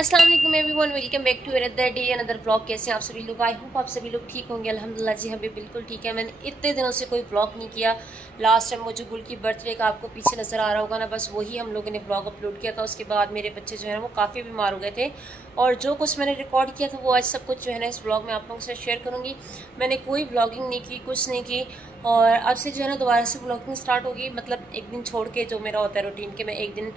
अस्सलाम वालेकुम everyone, welcome back to another day another vlog. कैसे हैं आप सभी लोग? आई होप आप सभी लोग ठीक होंगे। अल्हम्दुलिल्लाह जी, हम भी बिल्कुल ठीक है। मैंने इतने दिनों से कोई व्लॉग नहीं किया। लास्ट टाइम वो जो गुल की बर्थडे का आपको पीछे नज़र आ रहा होगा ना, बस वही हम लोगों ने व्लॉग अपलोड किया था। उसके बाद मेरे बच्चे जो है ना वो काफ़ी बीमार हो गए थे और जो कुछ मैंने रिकॉर्ड किया था वो आज सब कुछ जो है ना इस व्लॉग में आप लोगों से शेयर करूँगी। मैंने कोई व्लॉगिंग नहीं की, कुछ नहीं की और अब से जो है ना दोबारा से व्लॉगिंग स्टार्ट होगी। मतलब एक दिन छोड़ के जो मेरा होता है रूटीन के, मैं एक दिन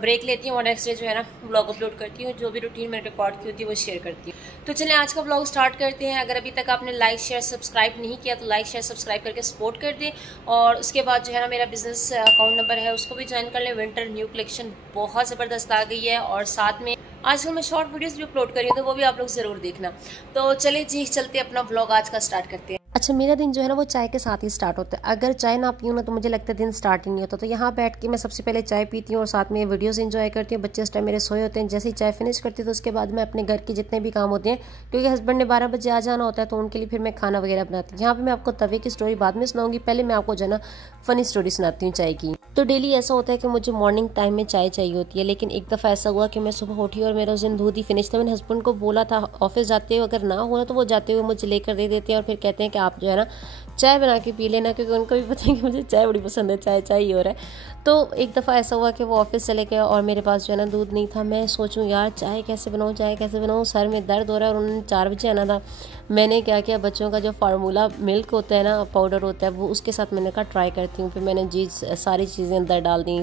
ब्रेक लेती हूँ और नेक्स्ट डे जो है ना व्लॉग अपलोड करती हूँ। जो भी रूटीन मैंने रिकॉर्ड की होती है वो शेयर करती हूँ। तो चलिए आज का व्लॉग स्टार्ट करते हैं। अगर अभी तक आपने लाइक शेयर सब्सक्राइब नहीं किया तो लाइक शेयर सब्सक्राइब करके सपोर्ट कर दें। और उसके बाद जो है ना मेरा बिजनेस अकाउंट नंबर है उसको भी ज्वाइन कर लें। विंटर न्यू कलेक्शन बहुत ज़बरदस्त आ गई है और साथ में आजकल मैं शॉर्ट वीडियोस भी अपलोड कर रही हूँ, तो वो भी आप लोग ज़रूर देखना। तो चलिए जी चलते अपना व्लॉग आज का स्टार्ट करते हैं। अच्छा, मेरा दिन जो है ना वो चाय के साथ ही स्टार्ट होता है। अगर चाय ना पीऊँ ना तो मुझे लगता है दिन स्टार्ट ही नहीं होता। तो यहाँ बैठ के मैं सबसे पहले चाय पीती हूँ और साथ में वीडियोस एंजॉय करती हूँ। बच्चे इस टाइम मेरे सोए होते हैं। जैसे ही चाय फिनिश करती हूँ तो उसके बाद मैं अपने घर के जितने भी काम होते हैं, क्योंकि हस्बैंड ने 12 बजे आ जाना होता है तो उनके लिए फिर मैं खाना वगैरह बनाती हूँ। यहाँ पर मैं आपको तवे की स्टोरी बाद में सुनाऊंगी, पहले मैं आपको जो है ना फनी स्टोरी सुनाती हूँ चाय की। तो डेली ऐसा होता है कि मुझे मॉर्निंग टाइम में चाय चाहिए होती है, लेकिन एक दफ़ा ऐसा हुआ कि मैं सुबह उठी और मेरा उस दिन दूध ही फिनिश था। मैंने हस्बैंड को बोला था ऑफिस जाते हुए अगर ना हो ना तो वो जाते हुए मुझे लेकर दे देते हैं और फिर कहते हैं कि आप जो है ना चाय बना के पी लेना, क्योंकि उनको भी पता है कि मुझे चाय बड़ी पसंद है, चाय चाय ही हो रहा है। तो एक दफ़ा ऐसा हुआ कि वो ऑफिस चले गए और मेरे पास जो है ना दूध नहीं था। मैं सोचूं यार चाय कैसे बनाऊं, चाय कैसे बनाऊं, सर में दर्द हो रहा है और उन्होंने 4 बजे आना था। मैंने क्या किया, बच्चों का जो फार्मूला मिल्क होता है ना, पाउडर होता है, वो उसके साथ मैंने कहा ट्राई करती हूँ। फिर मैंने जी सारी चीज़ें अंदर डाल दी,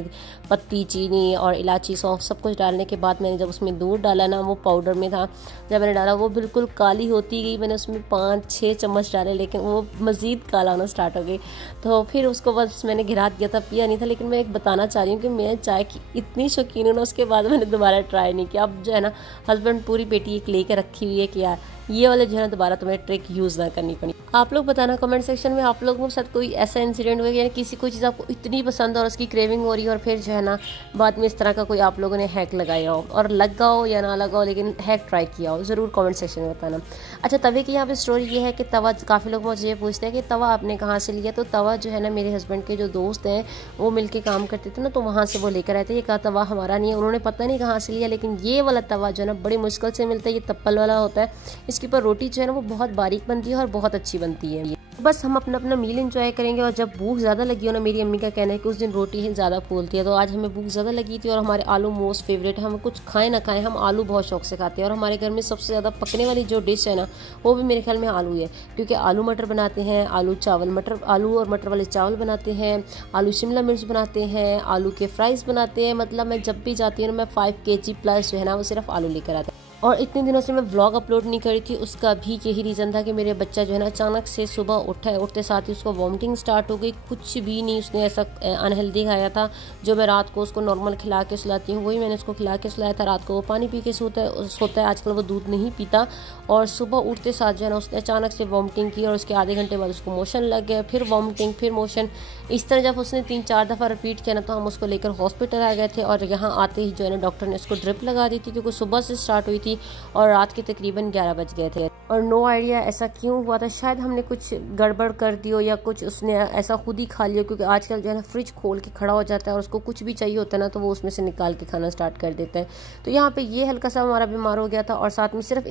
पत्ती, चीनी और इलायची, सौंफ, सब कुछ डालने के बाद मैंने जब उसमें दूध डाला ना, वो पाउडर में था, जब मैंने डाला वो बिल्कुल काली होती गई। मैंने उसमें 5-6 चम्मच डाले लेकिन वो मज़ीद काला होना स्टार्ट हो गई। तो फिर उसको बस मैंने गिरा दिया था, पिया नहीं था। लेकिन मैं एक बताना चाह रही हूँ कि मैं चाय की इतनी शौकीन हूँ ना, उसके बाद मैंने दोबारा ट्राई नहीं किया। अब जो है ना हस्बैंड पूरी पेटी एक लेके रखी हुई है कि यार ये वाले जो है ना दोबारा तुम्हें ट्रिक यूज़ ना करनी पड़ी। आप लोग बताना कमेंट सेक्शन में आप लोगों के साथ कोई ऐसा इंसिडेंट हुआ या किसी कोई चीज़ आपको इतनी पसंद और उसकी क्रेविंग हो रही है और फिर जो है ना बाद में इस तरह का कोई आप लोगों ने हैक लगाया हो, और लगा हो या ना लगा हो लेकिन हैक ट्राई किया हो, ज़रूर कमेंट सेक्शन में बताना। अच्छा, तवे की यहाँ पे स्टोरी ये है कि तवा, काफ़ी लोग मुझे ये पूछते हैं कि तवा आपने कहाँ से लिया। तो तवा जो है ना मेरे हस्बैंड के जो दोस्त हैं वो मिल के काम करते थे ना, तो वहाँ से वो लेकर आए थे। ये कहा तवा हमारा नहीं है, उन्होंने पता नहीं कहाँ से लिया, लेकिन ये वाला तवा जो है ना बड़ी मुश्किल से मिलता है। ये तप्पल वाला होता है, इसके ऊपर रोटी जो है ना वो बहुत बारीक बनती है और बहुत अच्छी बनती है। बस हम अपना अपना मील एंजॉय करेंगे। और जब भूख ज़्यादा लगी हो ना, मेरी अम्मी का कहना है कि उस दिन रोटी ही ज़्यादा फूलती है, तो आज हमें भूख ज़्यादा लगी थी और हमारे आलू मोस्ट फेवरेट है। हम कुछ खाएं ना खाएं, हम आलू बहुत शौक से खाते हैं और हमारे घर में सबसे ज़्यादा पकने वाली जो डिश है ना वो भी मेरे ख्याल में आलू है, क्योंकि आलू मटर बनाते हैं, आलू चावल, मटर आलू और मटर वाले चावल बनाते हैं, आलू शिमला मिर्च बनाते हैं, आलू के फ्राइज़ बनाते हैं। मतलब मैं जब भी जाती हूँ ना, मैं 5 kg प्लस जो है ना वो सिर्फ आलू लेकर आते हैं। और इतने दिनों से मैं व्लॉग अपलोड नहीं करी थी, उसका भी यही रीज़न था कि मेरे बच्चा जो है ना अचानक से सुबह उठा है, उठते साथ ही उसको वॉमिटिंग स्टार्ट हो गई। कुछ भी नहीं उसने ऐसा अनहेल्दी खाया था जो मैं रात को उसको नॉर्मल खिला के सुलाती हूँ, वही मैंने उसको खिला के सुलाया था। रात को वो पानी पी के सोता है, आजकल वो दूध नहीं पीता। और सुबह उठते साथ जो है ना उसने अचानक से वॉमिटिंग की और उसके आधे घंटे बाद उसको मोशन लग गया, फिर वॉमिटिंग, फिर मोशन। इस तरह जब उसने 3-4 दफ़ा रिपीट किया ना तो हम उसको लेकर हॉस्पिटल आ गए थे। और यहाँ आते ही जो है ना डॉक्टर ने उसको ड्रिप लगा दी थी, क्योंकि सुबह से स्टार्ट हुई थी और रात के तकरीबन 11 बज गए थे। और नो आइडिया ऐसा क्यों हुआ था, शायद हमने कुछ गड़बड़ कर दी हो या कुछ उसने ऐसा खुद ही खा लिया, क्योंकि आजकल जो है ना फ्रिज खोल के खड़ा हो जाता है और उसको कुछ भी चाहिए होता है ना तो वो उसमें से निकाल के खाना स्टार्ट कर देता है। तो यहाँ पे ये हल्का सा हमारा बीमार हो गया था और साथ में सिर्फ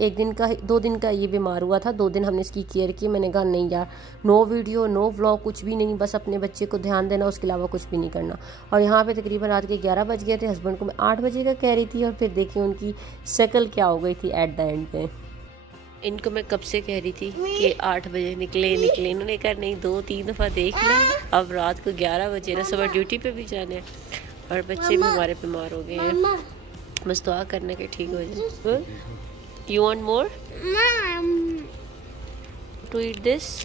2 दिन का ये बीमार हुआ था। 2 दिन हमने इसकी केयर की। मैंने कहा नहीं यार, नो वीडियो नो व्लॉग कुछ भी नहीं, बस अपने बच्चे को ध्यान देना, उसके अलावा कुछ भी नहीं करना। और यहाँ पे तकरीबन रात के 11 बज गए थे। हस्बैंड को मैं 8 बजे का कह रही थी और फिर देखिए उनकी शक्ल क्या हो गई थी एट द एंड पे। इनको मैं कब से कह रही थी कि 8 बजे निकले, इन्होंने कहा नहीं 2-3 दफ़ा देख लें। अब रात को 11 बजे ना, सुबह ड्यूटी पे भी जाना है और बच्चे भी हमारे बीमार हो गए हैं। बस दुआ करने के ठीक हो जाए। You want more to eat this?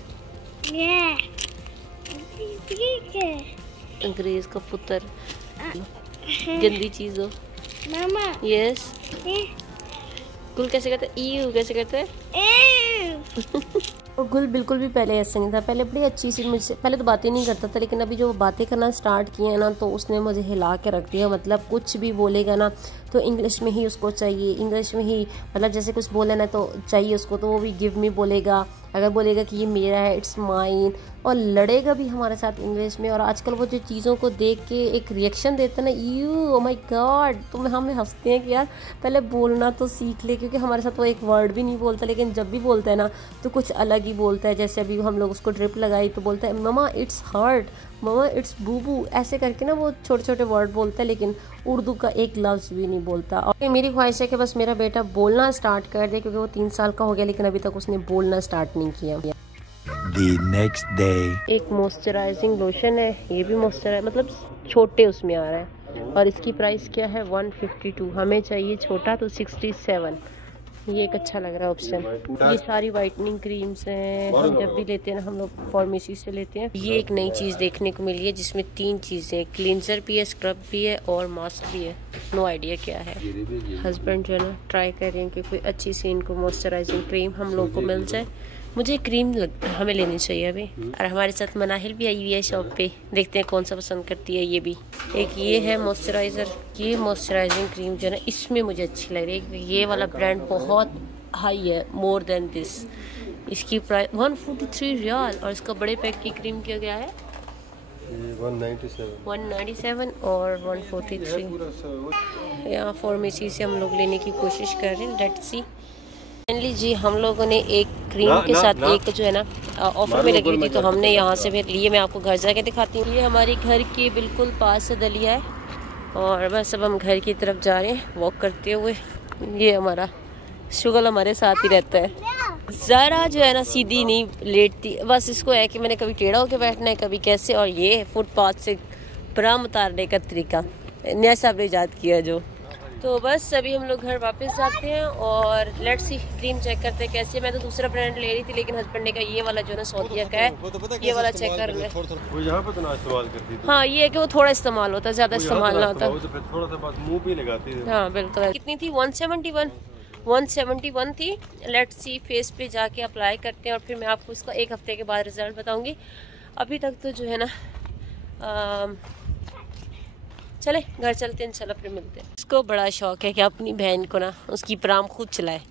अंग्रेज का पुत्र, गंदी चीज हो। यस, गुल कैसे करते हैं? ईयू कैसे करते हैं? और गुल बिल्कुल भी पहले ऐसे नहीं था। पहले बड़ी अच्छी सी, मुझसे पहले तो बातें नहीं करता था, लेकिन अभी जो बातें करना स्टार्ट किए हैं ना तो उसने मुझे हिला के रख दिया। मतलब कुछ भी बोलेगा ना तो इंग्लिश में ही उसको चाहिए, इंग्लिश में ही, मतलब जैसे कुछ बोले ना तो चाहिए उसको, तो वो भी गिव मी बोलेगा, अगर बोलेगा कि ये मेरा है, इट्स माइन, और लड़ेगा भी हमारे साथ इंग्लिश में। और आजकल वो जो चीज़ों को देख के एक रिएक्शन देते हैं ना, यू ओ माय गॉड, तो हमें हंसते हैं कि यार पहले बोलना तो सीख ले, क्योंकि हमारे साथ वो एक वर्ड भी नहीं बोलता, लेकिन जब भी बोलता है ना तो कुछ अलग ही बोलता है। जैसे अभी हम लोग उसको ड्रिप लगाई तो बोलता है mama it's hurt, mama it's booboo, ऐसे करके ना वो छोटे छोटे वर्ड बोलता है, लेकिन उर्दू का एक लफ्ज़ भी नहीं बोलता। और मेरी ख्वाहिश है कि बस मेरा बेटा बोलना स्टार्ट कर दे, क्योंकि वो 3 साल का हो गया लेकिन अभी तक उसने बोलना स्टार्ट नहीं किया। The next day. एक मॉइस्चराइजिंग लोशन है, ये भी मॉइस्चराइज मतलब छोटे उसमें आ रहा है, और इसकी प्राइस क्या है 152। हमें चाहिए छोटा तो 67। ये एक अच्छा लग रहा है ऑप्शन। ये सारी वाइटनिंग क्रीम्स हैं, हम जब भी लेते हैं ना हम लोग फार्मेसी से लेते हैं। ये एक नई चीज़ देखने को मिली है जिसमें 3 चीज़ें, क्लींजर भी है, स्क्रब भी है और मास्क भी है। नो आइडिया क्या है। हस्बैंड जो है ना ट्राई कर रहे हैं कि कोई अच्छी सी इनको मॉइस्चराइजिंग क्रीम हम लोग को मिल जाए। मुझे क्रीम हमें लेनी चाहिए अभी। और हमारे साथ मनाहिल भी आई हुई है शॉप पे, देखते हैं कौन सा पसंद करती है। ये भी एक ये है मॉइस्चराइज़र, ये मॉइस्चराइजिंग क्रीम जो है ना इसमें मुझे अच्छी लग रही है। ये वाला ब्रांड बहुत हाई है, मोर देन दिस। इसकी प्राइस 143 रियाल, और इसका बड़े पैक की क्रीम क्या गया है 197 और 143। यहाँ फार्मेसी से हम लोग लेने की कोशिश कर रहे हैं, लेट्स सी। फाइनली जी हम लोगों ने एक क्रीम के साथ एक जो है ना ऑफर में लगी थी, तो हमने यहाँ से फिर लिए। मैं आपको घर जाके दिखाती हूँ। ये हमारे घर के बिल्कुल पास से दलिया है, और बस अब हम घर की तरफ जा रहे हैं वॉक करते हुए। ये हमारा शुगल हमारे साथ ही रहता है, ज़रा जो है ना सीधी नहीं लेटती, बस इसको है कि मैंने कभी टेढ़ा होकर बैठना है कभी कैसे। और ये फुटपाथ से ब्राम उतारने का तरीका नया साहब ने ईजाद किया जो। तो बस अभी हम लोग घर वापस जाते हैं और लेट्स सी क्रीम चेक करते हैं कैसे। मैं तो दूसरा ब्रांड ले रही थी, लेकिन हस्बैंड ने कहा ये वाला जो है ना सौदिया का है, ये वाला चेक कर ले। वो यहाँ पे तो ना इस्तेमाल करती थी। हाँ ये है कि वो थोड़ा इस्तेमाल होता है, ज़्यादा इस्तेमाल ना होता। थोड़ा सा बस मुँह पे लगाती थी। हाँ बिल्कुल। कितनी थी 171 थी। लेट्स सी फेस पे जाके अप्लाई करते हैं और फिर मैं आपको इसका 1 हफ्ते के बाद रिजल्ट बताऊंगी। अभी तक तो जो है ना चले घर चलते हैं, इंशाल्लाह फिर मिलते हैं। इसको बड़ा शौक है कि अपनी बहन को ना उसकी प्राम खुद चलाए,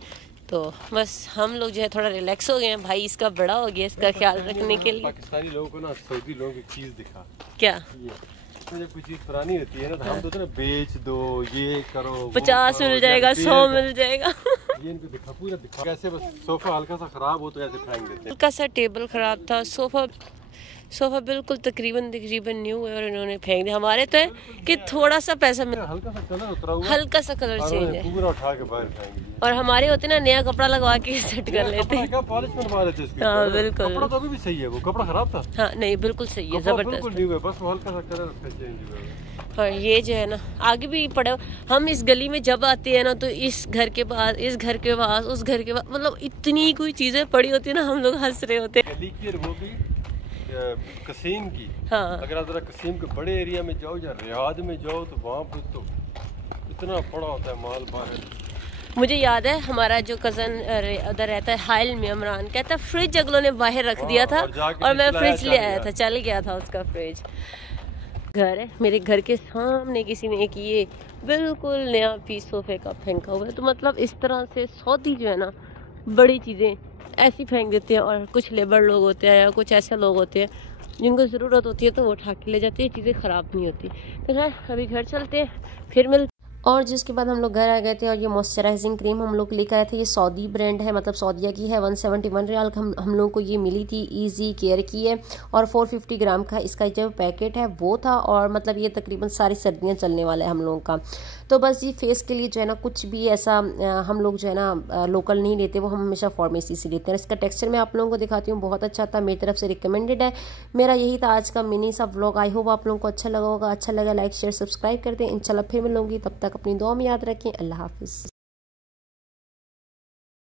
तो बस हम लोग जो है थोड़ा रिलैक्स हो गए हैं। भाई इसका बड़ा हो गया, इसका ख्याल रखने के लिए। पाकिस्तानी लोगों को ना सऊदी लोगों की चीज़ दिखा क्या, तो जब कोई चीज़ पुरानी होती है ना तो हम तो ना बेच दो, ये करो, 50 मिल जाएगा, 100 मिल जाएगा। ये इनको दिखा, पूरा दिखा। कैसे बस सोफा हल्का सा खराब हो तो ऐसे फेंक देते हैं। हल्का सा टेबल खराब था, सोफा बिल्कुल तकरीबन न्यू है और इन्होंने फेंक दिया। हमारे तो है कि थोड़ा सा पैसा मिला, हल्का सा कलर उतरा हुआ, हल्का सा कलर चेंज है, पूरा उठा के बाहर फेंक दिया। और हमारे होते ना नया कपड़ा लगवा के सेट कर लेते हैं। पॉलिश बनवा देते हैं। हाँ बिल्कुल। कपड़ा तो अभी भी सही है, वो कपड़ा खराब था। हाँ नहीं बिल्कुल सही है, जबरदस्त न्यू है, बस वो हल्का सा कलर उसका चेंज हुआ है। और ये जो है ना आगे भी पड़े। हम इस गली में जब आते हैं ना तो इस घर के पास, इस घर के पास, उस घर के पास, मतलब इतनी कोई चीजें पड़ी होती है ना, हम लोग हंस रहे होते हैं। गली की वो भी कसीम की। हाँ अगर आप जरा कसीम के बड़े एरिया में जाओ या रियाद में जाओ तो वहाँ पे तो इतना बड़ा होता है माल बाहर। मुझे याद है हमारा जो कज़न उधर रहता है हाइल में, इमरान कहता है फ्रिज अगलों ने बाहर रख दिया था और मैं फ्रिज ले आया था, चल गया था उसका फ्रिज। घर है मेरे घर के सामने किसी ने एक ये बिल्कुल नया पीस सोफे का फेंका हुआ है। तो मतलब इस तरह से सऊदी जो है ना बड़ी चीज़ें ऐसी फेंक देते हैं, और कुछ लेबर लोग होते हैं या कुछ ऐसे लोग होते हैं जिनको ज़रूरत होती है तो वो उठा के ले जाते हैं, चीज़ें ख़राब नहीं होती। तो खैर अभी घर चलते हैं फिर मिलते। और जिसके बाद हम लोग घर आ गए थे और ये मॉइस्चराइजिंग क्रीम हम लोग लेकर आए थे। ये सऊदी ब्रांड है, मतलब सऊदिया की है। 171 रियाल हम लोग को ये मिली थी। इजी केयर की है और 450 ग्राम का इसका जो पैकेट है वो था। और मतलब ये तकरीबन सारी सर्दियाँ चलने वाला है हम लोगों का। तो बस ये फेस के लिए जो है ना कुछ भी ऐसा हम लोग जो है ना लोकल नहीं लेते, वो हम हमेशा फार्मेसी से लेते हैं। इसका टेक्सचर मैं आप लोगों को दिखाती हूँ, बहुत अच्छा था, मेरी तरफ से रिकमेंडेड है। मेरा यही था आज का मिनी सा व्लॉग। आई होप आप लोगों को अच्छा लगा होगा। अच्छा लगा लाइक शेयर सब्सक्राइब कर दें। इंशाल्लाह फिर मिलूंगी, तब तक अपनी दुआ में याद रखें। अल्लाह हाफिज़।